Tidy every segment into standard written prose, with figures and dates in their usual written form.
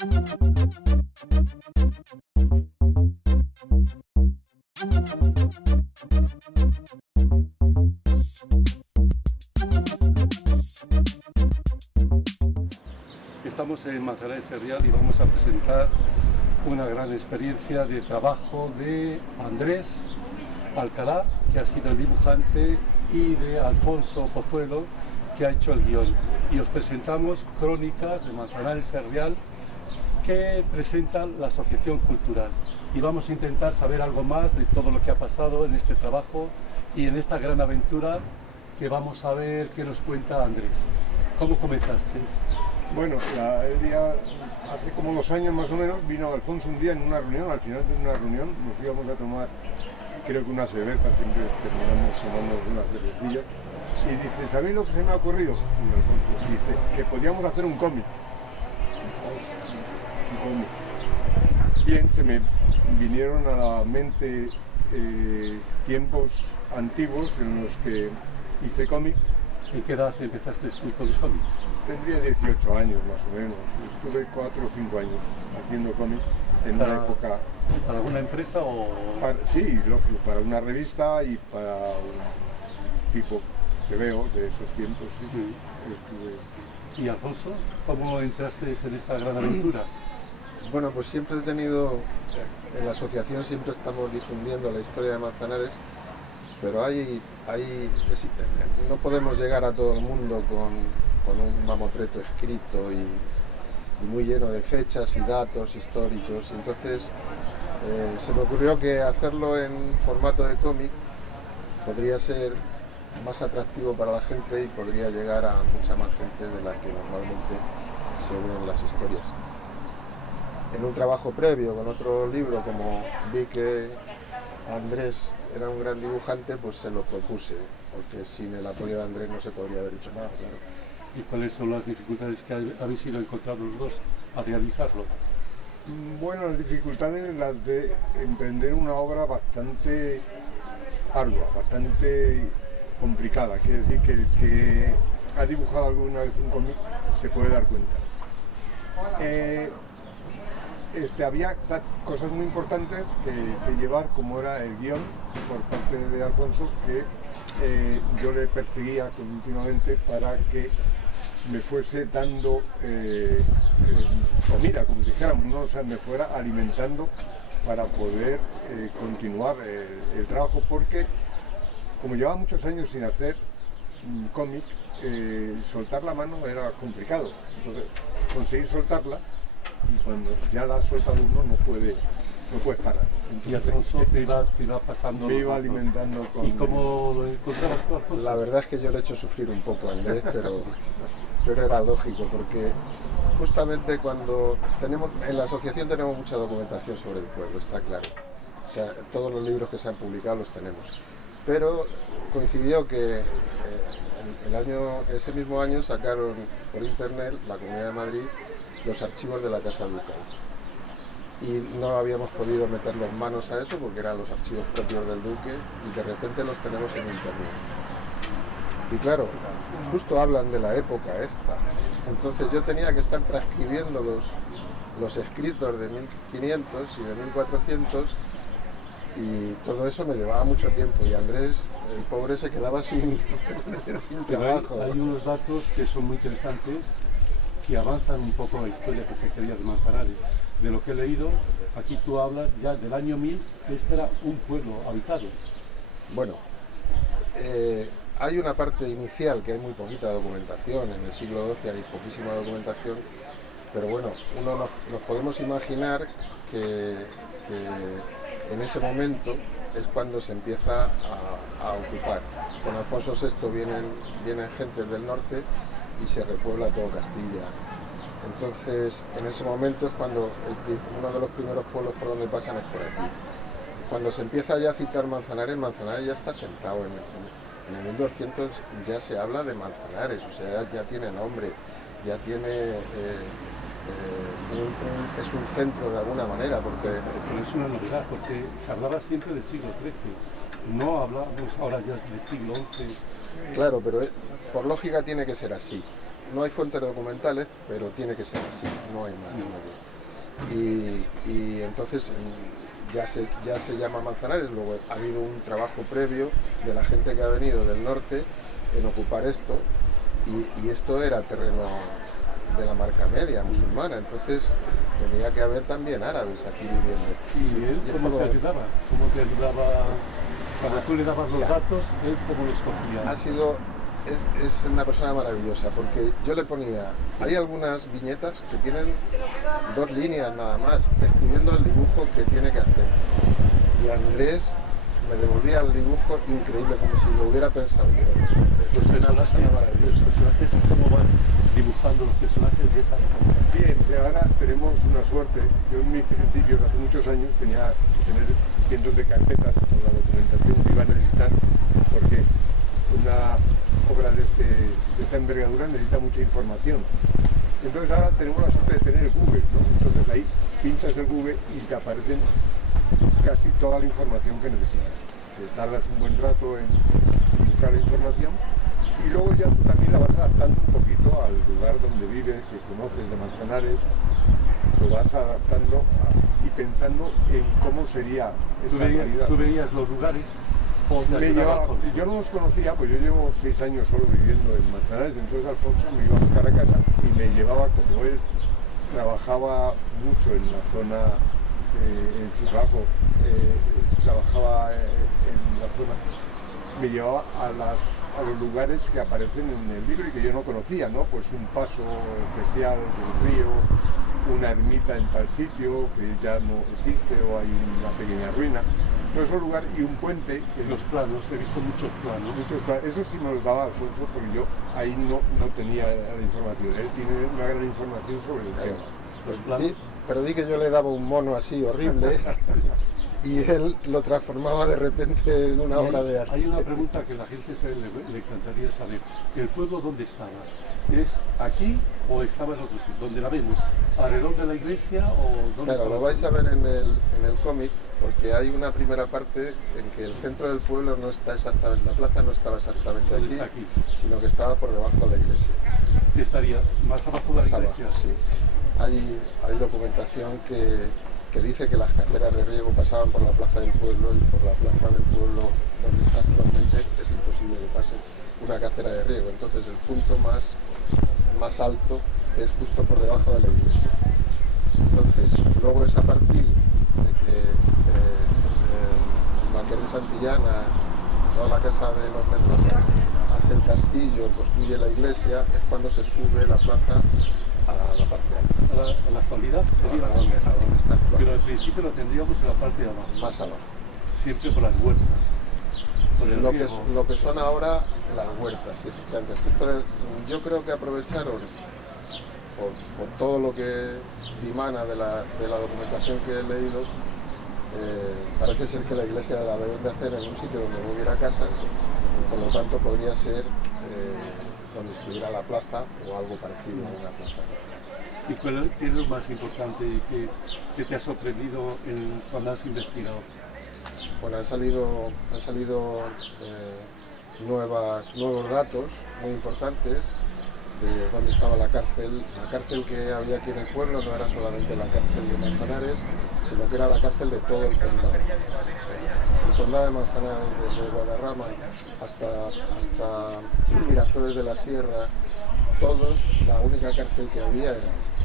Estamos en Manzanares Serrial y vamos a presentar una gran experiencia de trabajo de Andrés Alcalá, que ha sido el dibujante, y de Alfonso Pozuelo, que ha hecho el guión. Y os presentamos Crónicas de Manzanares Serrial, que presenta la Asociación Cultural. Y vamos a intentar saber algo más de todo lo que ha pasado en este trabajo y en esta gran aventura que vamos a ver qué nos cuenta Andrés. ¿Cómo comenzaste? Bueno, el día, hace como 2 años más o menos, vino Alfonso un día en una reunión, al final de una reunión nos íbamos a tomar, creo que una cerveza, siempre terminamos tomando una cervecilla, y dice, ¿sabéis lo que se me ha ocurrido? Y Alfonso dice, que podíamos hacer un cómic. Bien, se me vinieron a la mente tiempos antiguos en los que hice cómic. ¿En qué edad empezaste tú con los cómics? Tendría 18 años más o menos. Estuve 4 o 5 años haciendo cómics en una época... ¿Para alguna empresa o...? Sí, lógico, para una revista y para un tipo que veo de esos tiempos. Sí. ¿Y Alfonso, cómo entraste en esta gran aventura? Bueno, pues siempre he tenido... En la asociación siempre estamos difundiendo la historia de Manzanares, pero no podemos llegar a todo el mundo con un mamotreto escrito y muy lleno de fechas y datos históricos. Entonces se me ocurrió que hacerlo en formato de cómic podría ser más atractivo para la gente y podría llegar a mucha más gente de la que normalmente se ven las historias. En un trabajo previo con otro libro, como vi que Andrés era un gran dibujante, pues se lo propuse, porque sin el apoyo de Andrés no se podría haber hecho nada, claro. ¿Y cuáles son las dificultades que habéis ido encontrando los dos a realizarlo? Bueno, las dificultades las de emprender una obra bastante ardua, bastante complicada. Quiere decir que el que ha dibujado alguna vez un cómic se puede dar cuenta. Había cosas muy importantes que llevar, como era el guión por parte de Alfonso, que yo le perseguía continuamente para que me fuese dando comida, como si dijéramos, ¿no? O sea, me fuera alimentando para poder continuar el trabajo, porque como llevaba muchos años sin hacer cómic, soltar la mano era complicado. Entonces, conseguir soltarla, y cuando ya la ha soltado uno no puedes parar. Entonces, y Alfonso te iba pasando... Me iba alimentando con... ¿Y cómo lo encontrabas tú, Alfonso? La verdad es que yo le he hecho sufrir un poco a Andrés, pero era lógico, porque justamente cuando en la asociación tenemos mucha documentación sobre el pueblo, está claro. O sea, todos los libros que se han publicado los tenemos. Pero coincidió que ese mismo año sacaron por internet, la Comunidad de Madrid, los archivos de la Casa Ducal. Y no habíamos podido meterlos manos a eso porque eran los archivos propios del duque y de repente los tenemos en internet. Y claro, justo hablan de la época esta. Entonces yo tenía que estar transcribiendo los escritos de 1500 y de 1400 y todo eso me llevaba mucho tiempo y Andrés, el pobre, se quedaba sin trabajo. Hay unos datos que son muy interesantes, que avanzan un poco la historia que se quería de Manzanares. De lo que he leído, aquí tú hablas ya del año 1000, que este era un pueblo habitado. Bueno, hay una parte inicial que hay muy poquita documentación, en el siglo XII hay poquísima documentación, pero bueno, nos podemos imaginar que en ese momento es cuando se empieza a ocupar. Con Alfonso VI vienen gentes del norte y se repuebla todo Castilla. Entonces, en ese momento es cuando uno de los primeros pueblos por donde pasan es por aquí. Cuando se empieza ya a citar Manzanares, Manzanares ya está sentado. En el 1200 ya se habla de Manzanares, o sea, ya tiene nombre, ya tiene... es un centro de alguna manera, porque... Pero es una novedad, porque se hablaba siempre del siglo XIII, no hablamos ahora ya del siglo XI. Claro, pero por lógica tiene que ser así. No hay fuentes documentales, pero tiene que ser así, no hay más. y entonces ya se llama Manzanares. Luego ha habido un trabajo previo de la gente que ha venido del norte en ocupar esto, y esto era terreno de la marca media musulmana, entonces tenía que haber también árabes aquí viviendo. ¿Y él cómo te ayudaba? ¿Cómo te ayudaba? Cuando tú le dabas los datos, ¿él cómo los cogía? Es una persona maravillosa, porque yo le ponía, hay algunas viñetas que tienen 2 líneas nada más, describiendo el dibujo que tiene que hacer. Y Andrés me devolvía el dibujo increíble, como si lo hubiera pensado. Los personajes, ¿cómo vas dibujando los personajes de esa época? Bien, ahora tenemos una suerte. Yo en mis principios, hace muchos años, tenía que tener cientos de carpetas con la documentación que iba a necesitar, porque una obra de esta envergadura necesita mucha información. Entonces ahora tenemos la suerte de tener Google, ¿no? Entonces ahí pinchas el Google y te aparecen casi toda la información que necesitas. Te tardas un buen rato en buscar la información y luego ya tú también la vas adaptando un poquito al lugar donde vives, que conoces de Manzanares, lo vas adaptando y pensando en cómo sería esa realidad. ¿Tú veías los lugares? Yo no los conocía, pues yo llevo 6 años solo viviendo en Manzanares, entonces Alfonso me iba a buscar a casa y me llevaba, como él trabajaba mucho en la zona, en su trabajo, trabajaba en la zona, me llevaba a los lugares que aparecen en el libro y que yo no conocía, ¿no? Pues un paso especial del río, una ermita en tal sitio que ya no existe o hay una pequeña ruina. Todo ese lugar y un puente. Los planos, he visto muchos planos. Eso sí me lo daba Alfonso, porque yo ahí no tenía la información. Él tiene una gran información sobre el tema. Los planos. Pero di que yo le daba un mono así horrible y él lo transformaba de repente en una obra de arte. Hay una pregunta que la gente le encantaría saber. ¿El pueblo dónde estaba? ¿Es aquí o estaba en otro sitio? ¿Dónde la vemos? ¿Alrededor de la iglesia o dónde? Claro, lo vais a ver en el cómic, porque hay una primera parte en que el centro del pueblo no está exactamente, la plaza no estaba exactamente aquí, sino que estaba por debajo de la iglesia. ¿Qué estaría? ¿Más abajo de la iglesia? Abajo, sí. Hay documentación que dice que las caceras de riego pasaban por la plaza del pueblo, y por la plaza del pueblo donde está actualmente es imposible que pase una cacera de riego. Entonces el punto más alto es justo por debajo de la iglesia. Entonces, luego es a partir de que el Marqués de Santillana, toda la casa de los Mendoza, hace el castillo, construye la iglesia, es cuando se sube la plaza a la parte alta. ¿A la actualidad? Sería a donde está actual. Pero al principio lo tendríamos en la parte de abajo. Más abajo. Siempre por las huertas. Por el lo que son ahora las huertas, efectivamente. Justo yo creo que aprovecharon por todo lo que dimana de la documentación que he leído. Parece ser que la iglesia la deben de hacer en un sitio donde no hubiera casas, y por lo tanto podría ser donde estuviera la plaza o algo parecido a una plaza. ¿Y qué es lo más importante y qué te ha sorprendido cuando has investigado? Bueno, han salido nuevos datos muy importantes de dónde estaba la cárcel. La cárcel que había aquí en el pueblo no era solamente la cárcel de Manzanares, sino que era la cárcel de todo el condado. O sea, el condado de Manzanares, desde Guadarrama hasta Miraflores de la Sierra, todos, la única cárcel que había era esta.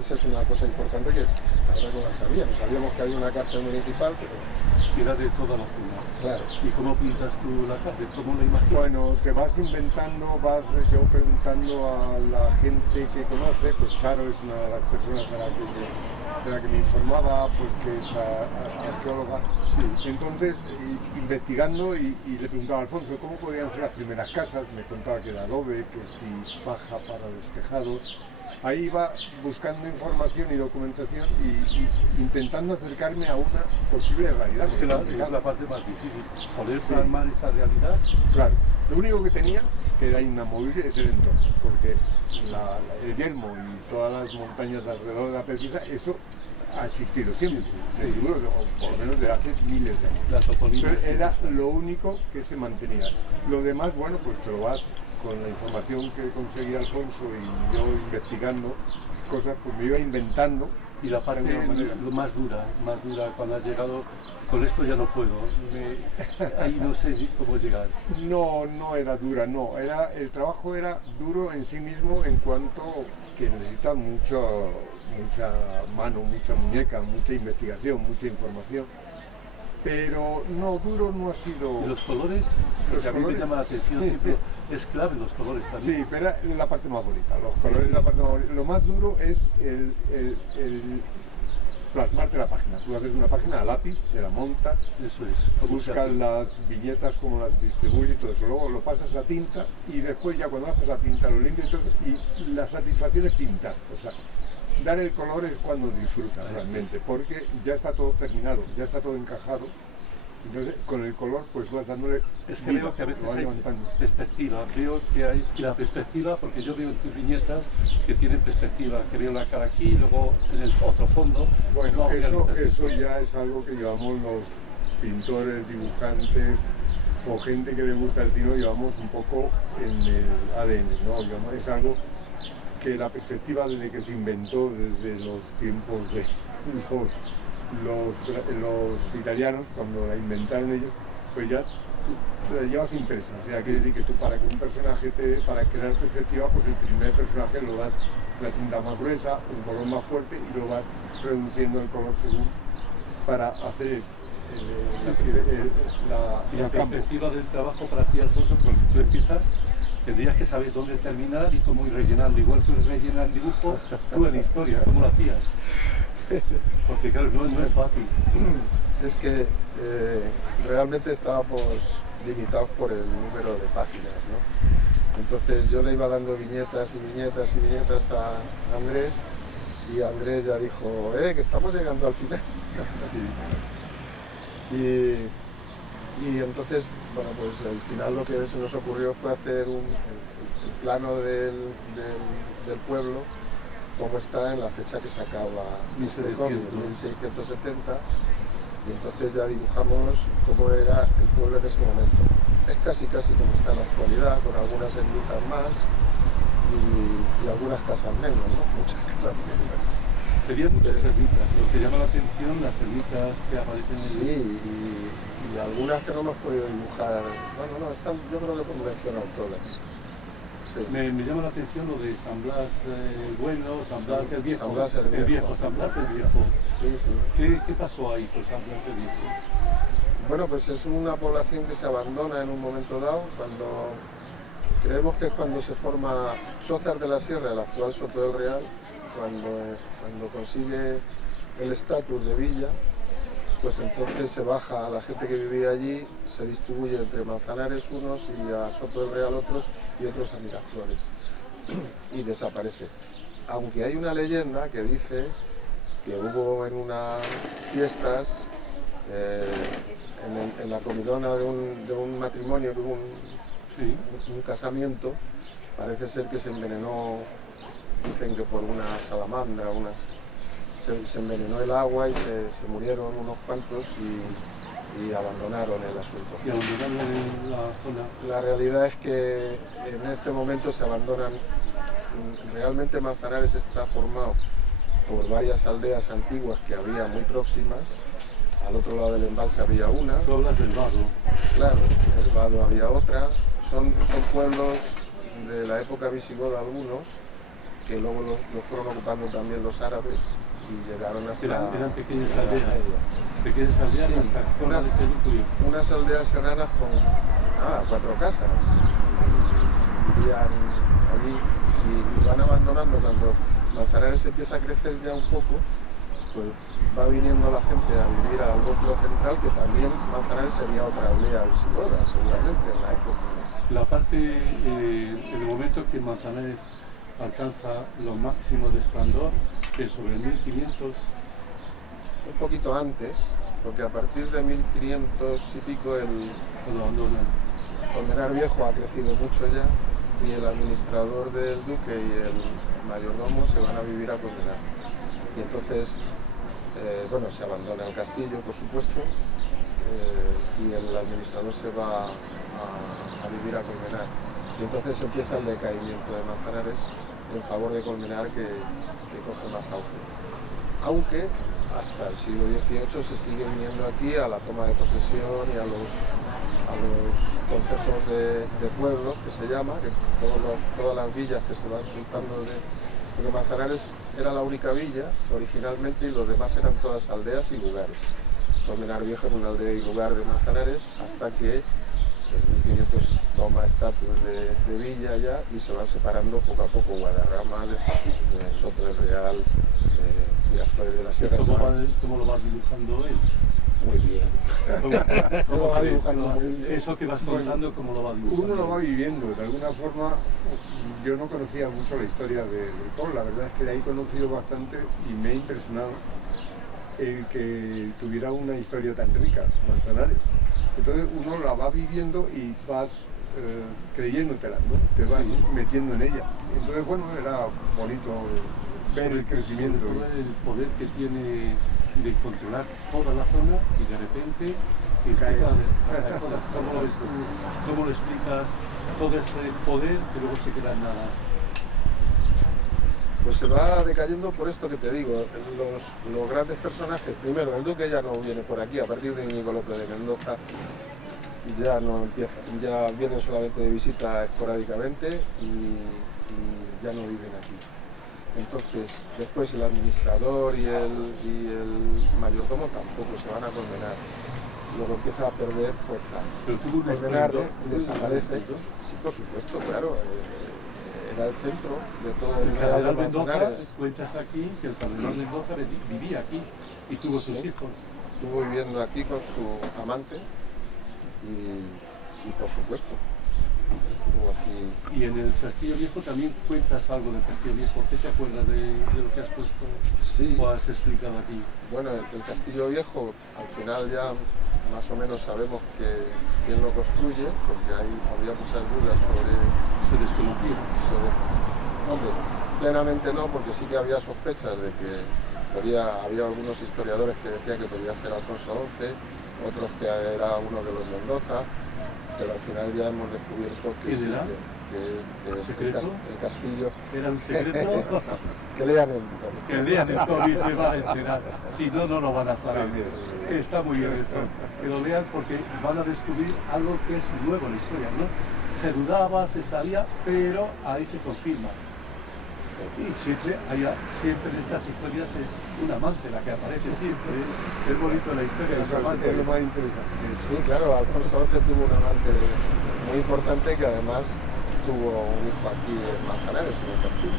Esa es una cosa importante que hasta ahora no la sabíamos. Sabíamos que había una cárcel municipal, pero... Era de toda la zona. Claro. ¿Y cómo pintas tú la cárcel? ¿Cómo la imaginas? Bueno, te vas inventando, yo preguntando a la gente que conoce, pues Charo es una de las personas de la que me informaba, pues que es arqueóloga. Sí. Entonces, investigando y le preguntaba a Alfonso cómo podían ser las primeras casas, me contaba que era adobe, que si paja para los tejados. Ahí iba buscando información y documentación y intentando acercarme a una posible realidad. Es que es la parte más difícil, poder plasmar esa realidad. Claro, lo único que tenía, que era inamovible, es el entorno, porque el yelmo y todas las montañas alrededor de la pesquisa, eso ha existido siempre, seguro, o por lo menos desde hace miles de años. Entonces era lo único que se mantenía. Lo demás, bueno, pues te lo vas con la información que conseguía Alfonso y yo investigando, cosas, pues me iba inventando. Y la parte de alguna manera. lo más dura, cuando has llegado, con esto ya no puedo, ahí no sé cómo llegar. No, no era dura, no. El trabajo era duro en sí mismo en cuanto que necesita mucha mano, mucha muñeca, mucha investigación, mucha información. Pero no, duro no ha sido... ¿Y los colores? Porque a mí me llama la atención siempre, es clave los colores también. Sí, pero era la parte más bonita, los colores, sí. La parte más bonita. Lo más duro es el plasmarte la página. Tú haces una página a lápiz, te la montas, eso es, buscas las viñetas, cómo las distribuyes y todo eso. Luego lo pasas a tinta y después ya cuando haces la tinta lo limpias y la satisfacción es pintar. O sea, dar el color es cuando disfrutas realmente, porque ya está todo terminado, ya está todo encajado. Entonces, con el color, pues vas dándole. Es que veo que a veces hay perspectiva. Veo que hay la perspectiva, porque yo veo en tus viñetas que tienen perspectiva, que veo la cara aquí y luego en el otro fondo. Bueno, eso ya es algo que llevamos los pintores, dibujantes o gente que le gusta el cine, llevamos un poco en el ADN, ¿no? Es algo que la perspectiva desde que se inventó, desde los tiempos de los italianos, cuando la inventaron ellos, pues ya la llevas impresa. O sea, quiere decir que tú para que un personaje para crear perspectiva, pues el primer personaje lo das una tinta más gruesa, un color más fuerte y lo vas reduciendo el color según para hacer la perspectiva del trabajo para ti, Alfonso, porque tú empiezas, tendrías que saber dónde terminar y cómo ir rellenando. Igual que rellenas el dibujo, tú en la historia, ¿cómo lo hacías? Porque claro, no es fácil. Es que realmente estábamos limitados por el número de páginas, ¿no? Entonces yo le iba dando viñetas y viñetas y viñetas a Andrés y Andrés ya dijo, que estamos llegando al final. Sí. Y entonces, bueno, pues al final lo que se nos ocurrió fue hacer el plano del pueblo como está en la fecha que se acaba este cómic, 1670, y entonces ya dibujamos cómo era el pueblo en ese momento. Es casi como está en la actualidad, con algunas ermitas más y algunas casas menos, ¿no? Muchas casas menos. Tenían muchas ermitas, lo que llama la atención, las ermitas que aparecen en sí, y algunas que no hemos podido dibujar, no, están, yo creo que convencional todas. Sí. Me llama la atención lo de San Blas el Bueno, San Blas el Viejo. San Blas el Viejo. San Blas el Viejo. Sí. ¿Qué pasó ahí con San Blas el Viejo? Bueno, pues es una población que se abandona en un momento dado, creemos que es cuando se forma Chozas de la Sierra, el actual Soto del Real, cuando consigue el estatus de villa, pues entonces se baja a la gente que vivía allí, se distribuye entre Manzanares unos y a Soto del Real otros y otros a Miraflores y desaparece. Aunque hay una leyenda que dice que hubo en unas fiestas, en la comidona de un matrimonio, que hubo un casamiento, parece ser que se envenenó, dicen que por una salamandra, se envenenó el agua y se murieron unos cuantos y abandonaron el asunto. ¿Y abandonaron en la zona? La realidad es que en este momento se abandonan. Realmente Manzanares está formado por varias aldeas antiguas que había muy próximas. Al otro lado del embalse había una. Tú hablas del Vado. Claro, el Vado había otra. Son pueblos de la época visigoda algunos, que luego los fueron ocupando también los árabes y llegaron hasta... Eran pequeñas aldeas. Pequeñas aldeas sí, hasta unas aldeas serranas con 4 casas. Vivían allí y van abandonando. Cuando Manzanares empieza a crecer ya un poco, pues va viniendo la gente a vivir al núcleo central, que también Manzanares sería otra aldea visigoda, seguramente, en la época, ¿no? La parte, en el momento que Manzanares alcanza lo máximo de esplendor, que sobre el 1500... Un poquito antes, porque a partir de 1500 y pico el Colmenar Viejo ha crecido mucho ya y el administrador del duque y el mayordomo se van a vivir a Colmenar. Y entonces, se abandona el castillo, por supuesto, y el administrador se va a vivir a Colmenar. Y entonces empieza el decaimiento de Manzanares en favor de Colmenar que coge más auge. Aunque hasta el siglo XVIII se sigue viniendo aquí a la toma de posesión y a los concejos de pueblo, que se llama, que todas las villas que se van soltando porque Manzanares era la única villa originalmente y los demás eran todas aldeas y lugares. Colmenar Viejo era una aldea y lugar de Manzanares hasta que en 1500 toma estatus de villa ya y se van separando poco a poco Guadarrama, Soto del Real, Miraflores de la Sierra. ¿Cómo lo vas dibujando él? Muy bien. ¿Cómo va dibujando muy bien? Eso que vas contando, ¿cómo lo va dibujando? Uno lo va viviendo, de alguna forma. Yo no conocía mucho la historia del pueblo, la verdad es que la he conocido bastante y me ha impresionado el que tuviera una historia tan rica, Manzanares. Entonces uno la va viviendo y vas creyéndotela, ¿no? Te vas metiendo en ella. Entonces, bueno, era bonito ver el crecimiento. Sobre todo el poder que tiene de controlar toda la zona y de repente empieza a caer. ¿Cómo lo explicas todo ese poder que luego se queda en nada? Pues se va decayendo por esto que te digo, los grandes personajes. Primero, el duque ya no viene por aquí, a partir de Íñigo López de Mendoza ya no empieza, ya vienen solamente de visita esporádicamente y ya no viven aquí. Entonces, después el administrador y el mayordomo tampoco se van a Colmenar. Luego empieza a perder fuerza. Pero tuvo un Colmenar desaparece. Sí, por supuesto, claro. Era el centro de todo El el cardenal de Mendoza, Manzanares. cuentas aquí que el cardenal Mendoza vivía aquí y tuvo sus hijos. Estuvo viviendo aquí con su amante y por supuesto, estuvo aquí. Y en el Castillo Viejo también cuentas algo del Castillo Viejo. ¿Qué te acuerdas de lo que has puesto Sí. o has explicado aquí? Bueno, el Castillo Viejo, al final ya más o menos sabemos quién lo construye, porque había muchas dudas sobre... Se desconocía. Hombre, plenamente no, porque sí que había sospechas de que había algunos historiadores que decían que podía ser Alfonso XI, otros que era uno de los Mendoza, pero al final ya hemos descubierto que sí, que el castillo... ¿Era un secreto? Que lean el cómic. Que lean el cómic, se van a enterar. Si no, no lo van a saber. Está muy bien eso. Que lo lean porque van a descubrir algo que es nuevo en la historia, ¿no? Se dudaba, se sabía, pero ahí se confirma. Y siempre en estas historias es un amante la que aparece siempre. Es bonito la historia de los amantes. Es lo más interesante. Sí, claro, Alfonso XI tuvo un amante muy importante que además tuvo un hijo aquí en Manzanares, en el castillo.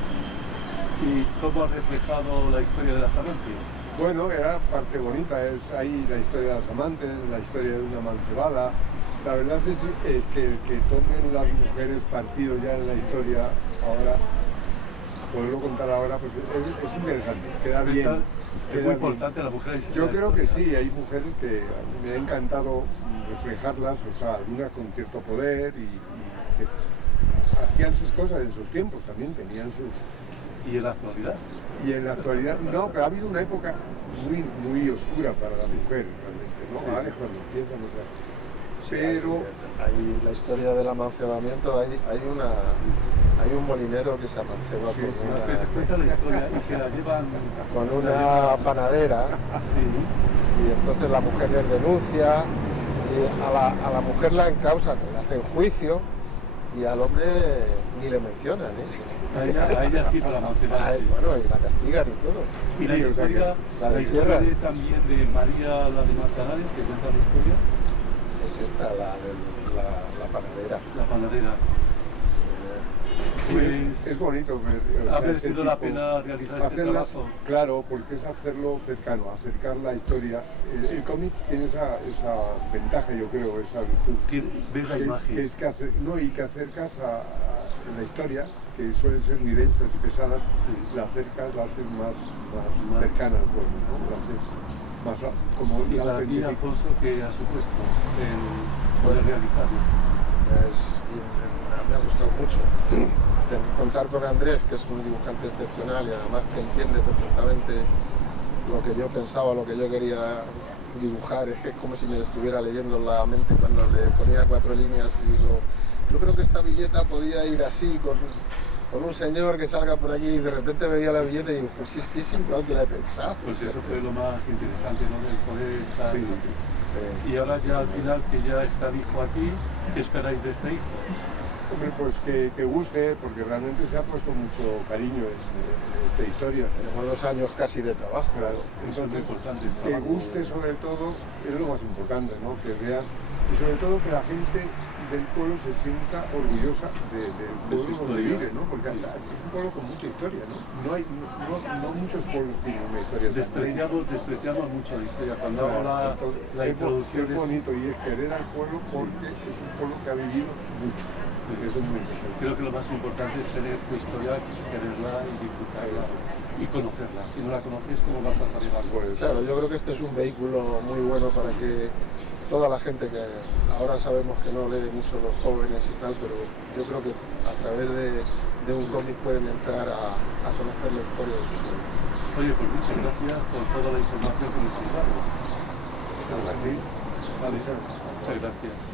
¿Y cómo ha reflejado la historia de las amantes? Bueno, era parte bonita, es ahí la historia de los amantes, la historia de una mancebada. La verdad es que el que tomen las mujeres partido ya en la historia ahora, poderlo contar ahora, pues es interesante, queda bien. Es muy importante la mujer. Yo creo que sí, hay mujeres que me ha encantado reflejarlas, o sea, algunas con cierto poder y que hacían sus cosas en sus tiempos, también tenían sus... ¿Y en la actualidad? Y en la actualidad, no, pero ha habido una época muy oscura para la mujer, realmente, ¿no? Sí. Ahora es cuando empiezan otras. Sí, Pero hay la historia del amancebamiento, hay un molinero que se amanceba Cuenta la historia y que la llevan... con una panadera, Sí. y entonces la mujer les denuncia, y a la mujer la encausan, le hacen juicio, y al hombre ni le mencionan, ¿eh? A ella sí para amancebas, sí. Bueno, y la castigan y todo. Y la Sí, o sea historia, la la historia destierran. también de María, la de Manzanares, que cuenta la historia, Es esta, la panadera. la panadera. sí, Pues es bonito ver. ha merecido la pena realizar este hacerlas, trabajo. claro, porque es hacerlo cercano, acercar la historia. El cómic tiene esa ventaja, yo creo, esa virtud. Que ves la imagen. Que es que y que acercas a la historia, que suelen ser muy densas y pesadas, Sí. la acercas, la haces más cercana al pueblo, ¿no? La haces más como Y la para ti, autentifica. Alfonso, que ha supuesto el poder realizarlo. Me ha gustado mucho contar con Andrés, que es un dibujante excepcional y además que entiende perfectamente lo que yo pensaba, lo que yo quería dibujar. Es que es como si me estuviera leyendo en la mente cuando le ponía 4 líneas y digo, yo creo que esta viñeta podía ir así, con un señor que salga por aquí y de repente veía la billeta y digo, pues sí, es que es igual que la he pensado. Pues eso fue lo más interesante, ¿no? Del poder estar Sí. aquí. Sí. Y ahora ya al final que ya está el hijo aquí, ¿qué esperáis de este hijo? Hombre, pues que guste, porque realmente se ha puesto mucho cariño en esta historia. Tenemos 2 años casi de trabajo. Claro, Eso es muy entonces, importante. el que trabajo. guste sobre todo es lo más importante, ¿no? Que vean, y sobre todo que la gente del pueblo se sienta orgullosa del De su pueblo donde historia. vive, ¿no? Porque es un pueblo con mucha historia, ¿no? No muchos pueblos tienen una historia tan Despreciamos mucho la historia. Cuando hago Entonces, la introducción es bonito y es querer al pueblo porque es un pueblo que ha vivido mucho. Eso es muy importante. creo que lo más importante es tener tu historia, quererla y disfrutarla y conocerla. Si no la conoces, ¿cómo vas a salir a Pues, Claro, yo creo que este es un vehículo muy bueno para que toda la gente que ahora sabemos que no lee mucho los jóvenes y tal, pero yo creo que a través de un cómic pueden entrar a conocer la historia de su pueblo. Oye, pues muchas gracias por toda la información que nos has dado. a ti. Vale, muchas gracias.